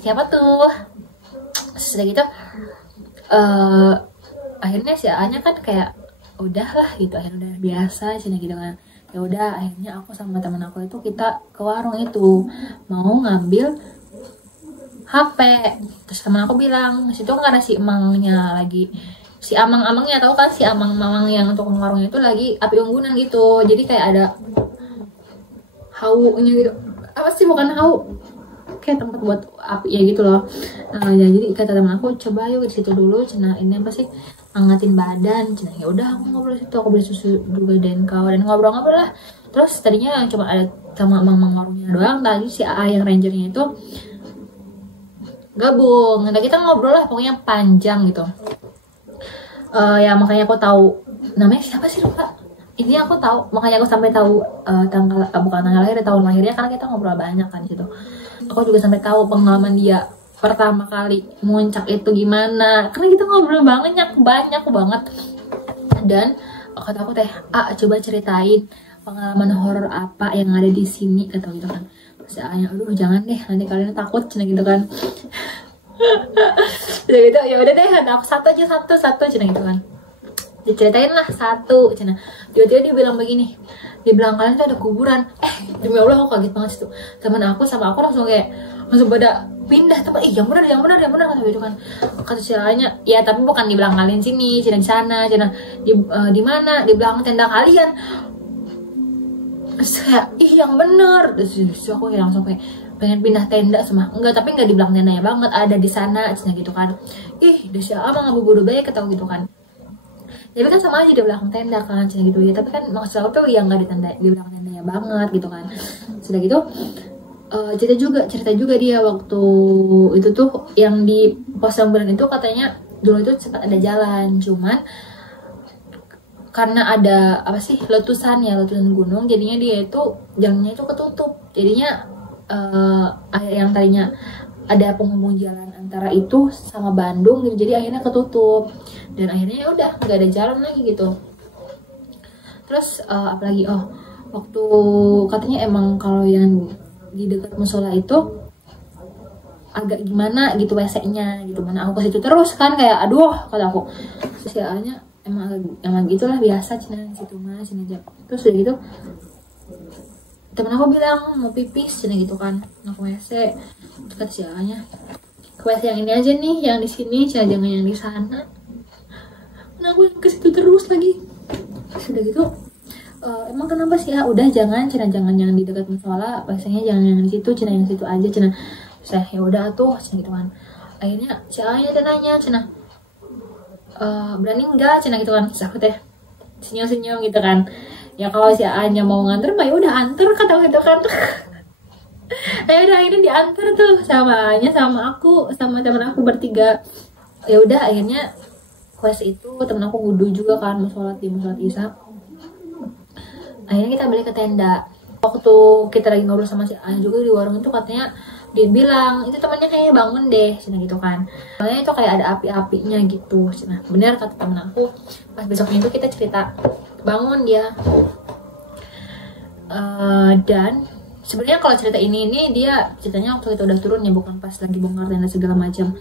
Siapa tuh? Sudah gitu akhirnya si A-nya kan kayak udahlah gitu, akhirnya udah biasa cina gitu kan. Ya udah akhirnya aku sama teman aku itu kita ke warung itu mau ngambil HP. Terus teman aku bilang situ kan ada si emangnya lagi, si amang-amangnya, tahu kan si amang-mamang yang untuk warungnya itu lagi api unggunan gitu, jadi kayak ada haunya gitu, apa sih bukan hau, kayak tempat buat api ya gitu loh. Ya jadi kata teman aku, coba yuk ke situ dulu cina, ini apa sih, angatin badan cina. Ya udah aku ngobrol situ, aku beli susu juga dan kawan dan ngobrol-ngobrol lah. Terus tadinya yang cuma ada sama mang-mang warungnya doang, tadi si AA yang rangernya itu gabung. Nah kita ngobrol lah pokoknya panjang gitu. Ya makanya aku tahu namanya siapa sih lupa. Ini aku tahu, makanya aku sampai tahu bukan tanggal lahir, tahun lahirnya, karena kita ngobrol banyak kan di situ. Aku juga sampai tahu pengalaman dia pertama kali muncak itu gimana, karena kita ngobrol banyak banget. Dan kata aku teh, coba ceritain pengalaman horor apa yang ada di sini, kata gitu kan. Terus aduh jangan deh, nanti kalian takut cina gitu kan. Udah gitu ya udah deh, ada aku satu cina gitu kan. Diceritain lah satu cina. Tiba-tiba dia bilang begini, di belakang kalian tuh ada kuburan. Demi Allah aku kaget banget situ. Teman aku sama aku langsung pada pindah tempat, yang benar kata gitu kan. Kata si A-nya, ya tapi bukan di belakang kalian sini, Cina di sana, Cina di mana, di belakang tenda kalian. Terus kayak, yang benar. Terus aku kayak langsung kayak pengen pindah tenda sama, enggak, tapi enggak di belakang tendanya banget, ada di sana, Cina gitu kan. Udah si A mah ngabuburit baik kata gitu kan. Tapi kan sama aja di belakang tenda kan, Cina gitu ya. Tapi kan maksud aku tuh yang nggak di belakang tendanya banget gitu kan. Sudah gitu cerita juga dia waktu itu tuh yang di pos Samburan itu katanya dulu itu sempat ada jalan, cuman karena ada letusan gunung, jadinya dia itu jalannya itu ketutup, jadinya yang tadinya ada penghubung jalan antara itu sama Bandung gitu, jadi akhirnya ketutup dan akhirnya ya udah nggak ada jalan lagi gitu. Terus apalagi waktu katanya emang kalau yang di dekat musola itu agak gimana gitu WC-nya gitu, mana aku ke situ terus kan kayak aduh kata aku. Terus ya emang gitulah biasa Cina situ mah Cina aja. Terus udah gitu temen aku bilang mau pipis Cina gitu kan, aku WC. Terus kata si A-nya, ke WC yang ini aja nih, yang di sini Cina, jangan yang di sana. Nah aku yang ke situ terus lagi. Sudah gitu emang kenapa sih udah jangan yang di dekat musola, biasanya jangan yang di situ, Cina yang situ aja Cina. Saya ya udah tuh Cina gitu kan. Akhirnya si A-nya nanya Cina, berani enggak Cina gitu kan. Terus aku teh senyum gitu kan, ya kalau si A-nya mau nganter ya udah anter kata gitu kan. Akhirnya diantar tuh sama A-nya sama aku sama temen aku bertiga. Ya udah akhirnya kelas itu temen aku wudhu juga kan, mau sholat isya. Akhirnya kita balik ke tenda. Waktu kita lagi ngobrol sama si A juga di warung itu, katanya dia bilang itu temannya kayaknya bangun deh Cina gitu kan, soalnya itu kayak ada api-apinya gitu Cina. Bener kata temen aku, pas besoknya itu kita cerita bangun dia. Dan sebenarnya kalau cerita ini dia ceritanya waktu kita udah turun ya, bukan pas lagi bongkar tenda segala macam.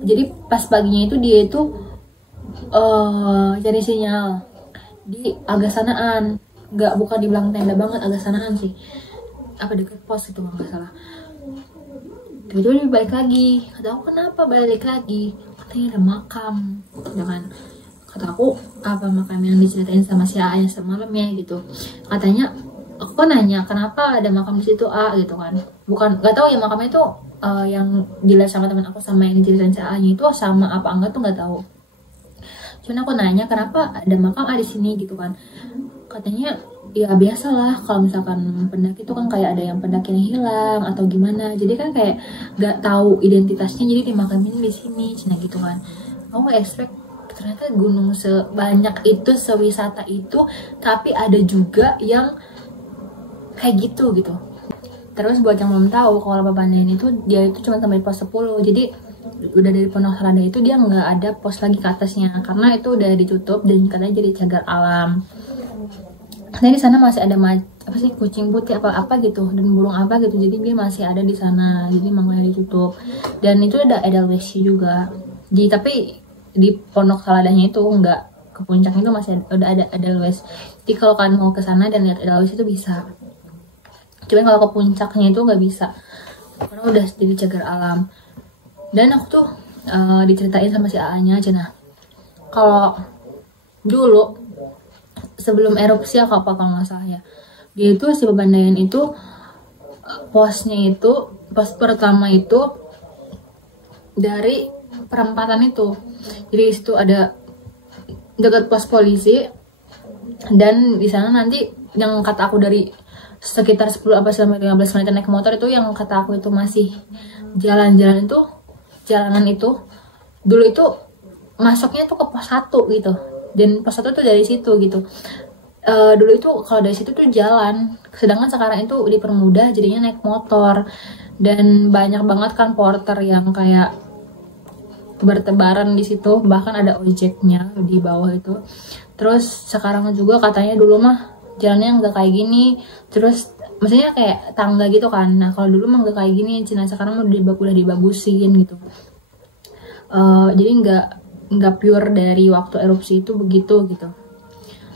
Jadi pas paginya itu dia itu cari sinyal di agak sanaan, bukan di belakang tenda banget, agak sanaan sih, apa deket pos itu nggak salah. Tiba-tiba dia balik lagi. Kata aku, kenapa balik lagi? Katanya ada makam, ya kan. Kata aku, apa makam yang diceritain sama si A yang semalam ya gitu. Katanya, aku nanya kenapa ada makam di situ A gitu kan. Bukan, nggak tahu ya makamnya itu yang dilihat sama teman aku sama yang diceritain si A nya itu sama apa enggak tuh nggak tahu. Cuman aku nanya kenapa ada makam A di sini gitu kan. Katanya ya biasalah kalau misalkan pendaki itu kan kayak ada yang pendakinya hilang atau gimana, jadi kan kayak nggak tahu identitasnya, jadi dimakamin di sini Cina gitu kan. Aku nggak expect ternyata gunung sebanyak itu, sewisata itu, tapi ada juga yang kayak gitu. Terus buat yang belum tahu, kalau Babandayan itu dia itu cuma sampai pos 10, jadi udah dari Pondok Selada itu dia nggak ada pos lagi ke atasnya karena itu udah ditutup dan katanya jadi cagar alam. Katanya di sana masih ada kucing putih apa gitu dan burung apa gitu, jadi dia masih ada di sana, jadi makanya ditutup. Dan itu ada Edelweiss juga. Jadi tapi di Pondok Saladanya itu nggak, ke puncaknya itu masih udah ada Edelweiss. Jadi kalau kalian mau ke sana dan lihat Edelweiss itu bisa. Cuman kalau ke puncaknya itu nggak bisa karena udah jadi cagar alam. Dan aku tuh diceritain sama si A-nya aja, nah kalau dulu sebelum erupsi kalau nggak salah ya, dia itu si Babandayan itu posnya itu pos pertama itu dari perempatan itu, jadi situ ada dekat pos polisi, dan di sana nanti yang kata aku dari sekitar 10 apa sampai 15 menit naik motor itu, yang kata aku itu masih jalan-jalan itu, jalanan itu dulu itu masuknya tuh ke pos 1 gitu, dan pos 1 tuh dari situ gitu. Dulu itu kalau dari situ tuh jalan, sedangkan sekarang itu dipermudah jadinya naik motor, dan banyak banget kan porter yang kayak bertebaran di situ, bahkan ada ojeknya di bawah itu. Terus sekarang juga katanya dulu mah jalannya nggak kayak gini, terus maksudnya kayak tangga gitu kan. Nah kalau dulu mah nggak kayak gini, Cina sekarang udah dibagusin gitu. Jadi nggak pure dari waktu erupsi itu begitu gitu.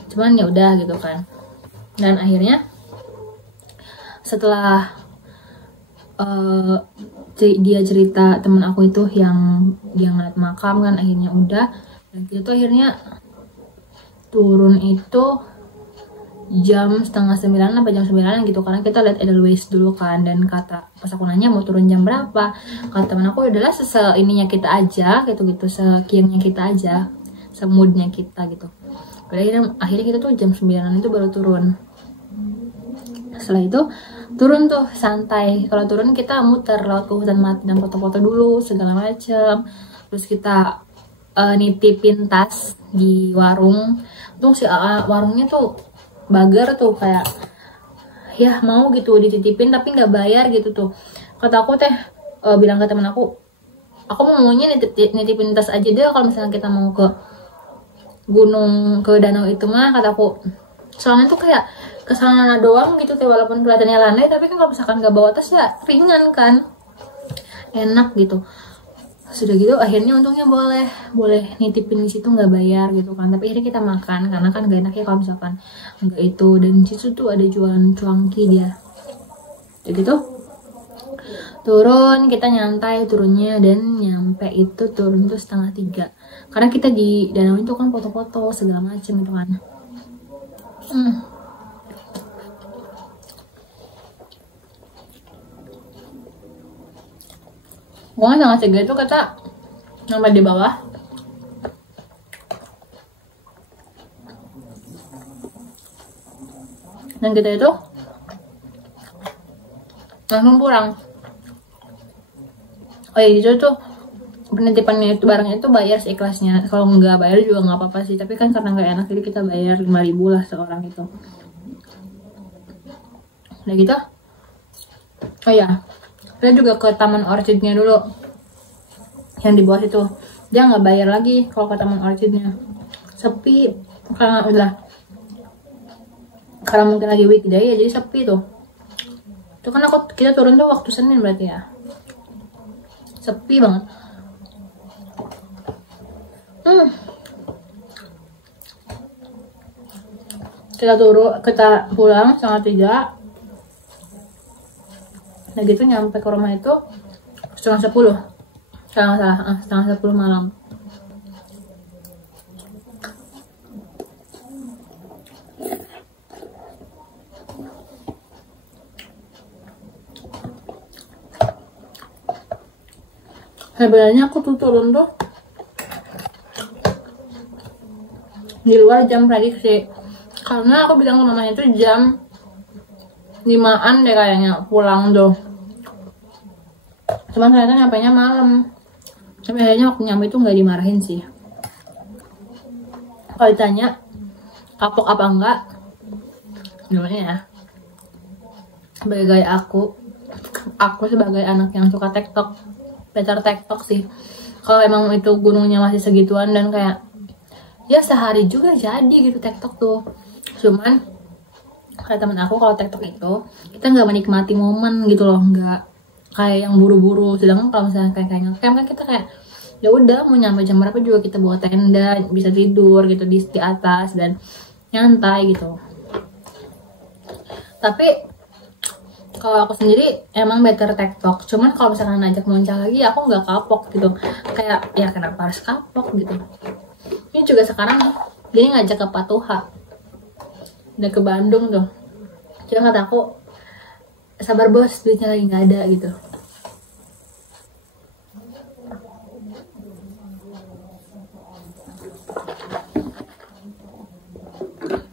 Cuman ya udah gitu kan. Dan akhirnya setelah dia cerita temen aku itu yang dia ngeliat makam kan, akhirnya udah. Dan kita tuh akhirnya turun itu jam setengah 9 apa jam 9 gitu, karena kita lihat Edelweiss dulu kan. Dan kata pas aku nanya mau turun jam berapa, kata temen aku adalah ininya kita aja gitu, sekiranya kita aja, semoodnya kita gitu. Akhirnya kita tuh jam 9 itu baru turun. Setelah itu turun tuh santai. Kalau turun kita muter lewat ke hutan mati dan foto-foto dulu segala macam. Terus kita nitipin tas di warung. Tuh si warungnya tuh bager tuh, kayak ya mau gitu dititipin tapi nggak bayar gitu tuh. Kata aku teh bilang ke temen aku maunya nitipin tas aja deh kalau misalnya kita mau ke gunung, ke danau itu mah, kataku. Soalnya tuh kayak kesana doang gitu teh, walaupun kelihatannya landai tapi kan kalau misalkan nggak bawa tas ya ringan kan, enak gitu. Sudah gitu akhirnya untungnya boleh nitipin di situ nggak bayar gitu kan. Tapi akhirnya kita makan karena kan gak enak ya kalau misalkan nggak itu. Dan di situ tuh ada jualan cuanki dia. Jadi tuh turun, kita nyantai turunnya, dan nyampe itu turun tuh 2:30 karena kita di danau itu kan foto-foto segala macem gitu kan. Gue sama Cega itu kata sampai di bawah dan kita itu langsung pulang. Oh iya, itu tuh penitipannya itu barangnya itu bayar seikhlasnya. Kalau nggak bayar juga nggak apa-apa sih, tapi kan karena nggak enak jadi kita bayar 5.000 lah seorang itu. Udah gitu, oh ya, kita juga ke Taman Orchidnya dulu yang di bawah situ. Dia nggak bayar lagi kalau ke Taman Orchidnya, sepi karena mungkin lagi weekday ya, jadi sepi tuh. Itu kan kita turun tuh waktu Senin berarti ya, sepi banget. Kita pulang 2:30. Nah gitu nyampe ke rumah itu 9:30, kalau nggak salah, 9:30 malam. Sebenarnya aku tuh turun tuh di luar jam prediksi, karena aku bilang ke mamanya itu jam 5-an deh kayaknya pulang tuh. Cuman ternyata nyampainya malam. Tapi akhirnya waktu nyampe itu nggak dimarahin sih. Kalau ditanya kapok apa enggak, gimana ya, sebagai aku sebagai anak yang suka TikTok, better TikTok sih. Kalau emang itu gunungnya masih segituan dan kayak ya sehari juga jadi gitu TikTok tuh. Cuman kayak temen aku kalau TikTok itu kita nggak menikmati momen gitu loh, nggak kayak yang buru-buru. Sedangkan kalau misalnya kayak ngecamp kan kita kayak ya udah mau nyampe jam berapa juga kita bawa tenda, bisa tidur gitu di atas dan nyantai gitu. Tapi kalau aku sendiri emang better TikTok. Cuman kalau misalkan ngajak muncul lagi aku nggak kapok gitu, kayak ya kenapa harus kapok gitu. Ini juga sekarang dia ngajak ke Patuha, udah ke Bandung tuh. Cuma kata aku, sabar bos, duitnya lagi nggak ada gitu.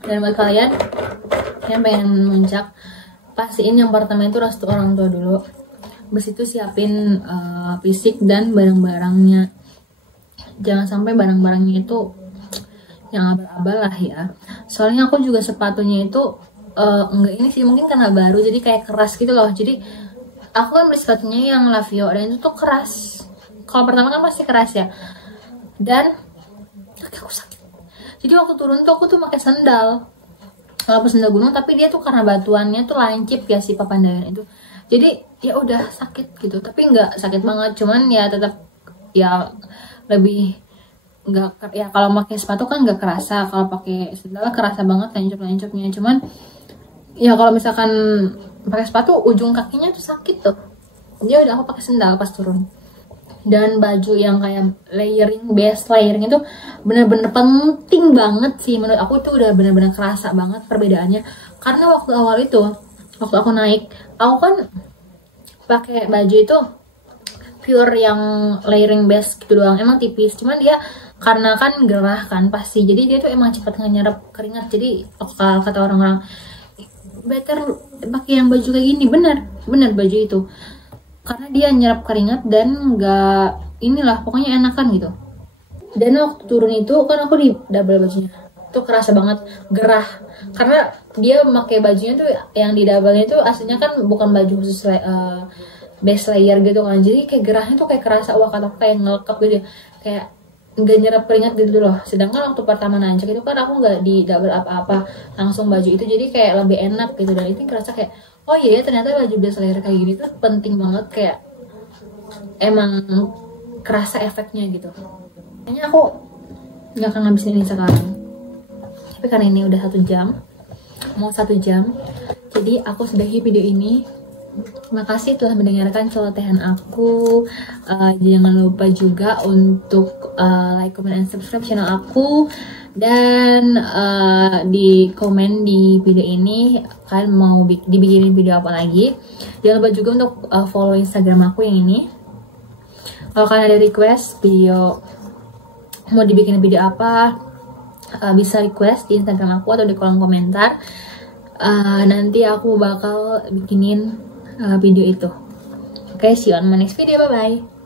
Dan buat kalian yang pengen muncak, pastiin yang pertama itu restu orang tua dulu. Habis itu siapin fisik dan barang-barangnya. Jangan sampai barang-barangnya itu yang abal-abal lah ya. Soalnya aku juga sepatunya itu enggak ini sih, mungkin karena baru jadi kayak keras gitu loh. Jadi aku kan beli sepatunya yang Lavio dan itu tuh keras. Kalau pertama kan pasti keras ya. Dan kaki aku sakit. Jadi waktu turun tuh aku tuh pakai sandal. Walaupun sandal gunung tapi dia tuh karena batuannya tuh lancip ya si Papandayan itu. Jadi ya udah sakit gitu, tapi nggak sakit banget. Cuman ya tetap ya lebih nggak, ya kalau pakai sepatu kan nggak kerasa, kalau pakai sandal kerasa banget lancip-lancipnya. Cuman ya kalau misalkan pakai sepatu ujung kakinya tuh sakit tuh, Dia udah aku pakai sendal pas turun. Dan baju yang kayak layering, base layering itu bener-bener penting banget sih menurut aku. Itu udah bener-bener kerasa banget perbedaannya. Karena waktu awal itu, waktu aku naik, aku kan pakai baju itu pure yang layering base gitu doang, emang tipis, cuman dia karena kan gerah kan pasti, jadi dia tuh emang cepet nyerap keringat. Jadi kalau kata orang-orang, better pakai yang baju kayak gini. Bener baju itu karena dia nyerap keringat dan nggak inilah, pokoknya enakan gitu. Dan waktu turun itu kan aku di double bajunya tuh kerasa banget gerah, karena dia pakai bajunya tuh yang di double itu aslinya kan bukan baju khusus base layer gitu kan, jadi kayak gerahnya tuh kayak kerasa, wah kata kayak ngelekap gitu, kayak nggak nyerap keringat gitu loh. Sedangkan waktu pertama nancek itu kan aku nggak di double apa-apa, langsung baju itu, jadi kayak lebih enak gitu. Dan itu kerasa kayak, oh iya ternyata baju base layer kayak gini tuh penting banget, kayak emang kerasa efeknya gitu. Kayaknya aku nggak akan ngabisin ini sekarang, tapi karena ini udah 1 jam, mau 1 jam, jadi aku sudahi video ini. Makasih telah mendengarkan celotehan aku. Jangan lupa juga untuk like, comment, and subscribe channel aku. Dan di komen di video ini kalian mau dibikinin video apa lagi. Jangan lupa juga untuk follow Instagram aku yang ini. Kalau kalian ada request video mau dibikin video apa, bisa request di Instagram aku atau di kolom komentar. Nanti aku bakal bikinin video itu. Oke, see you on my next video. Bye bye.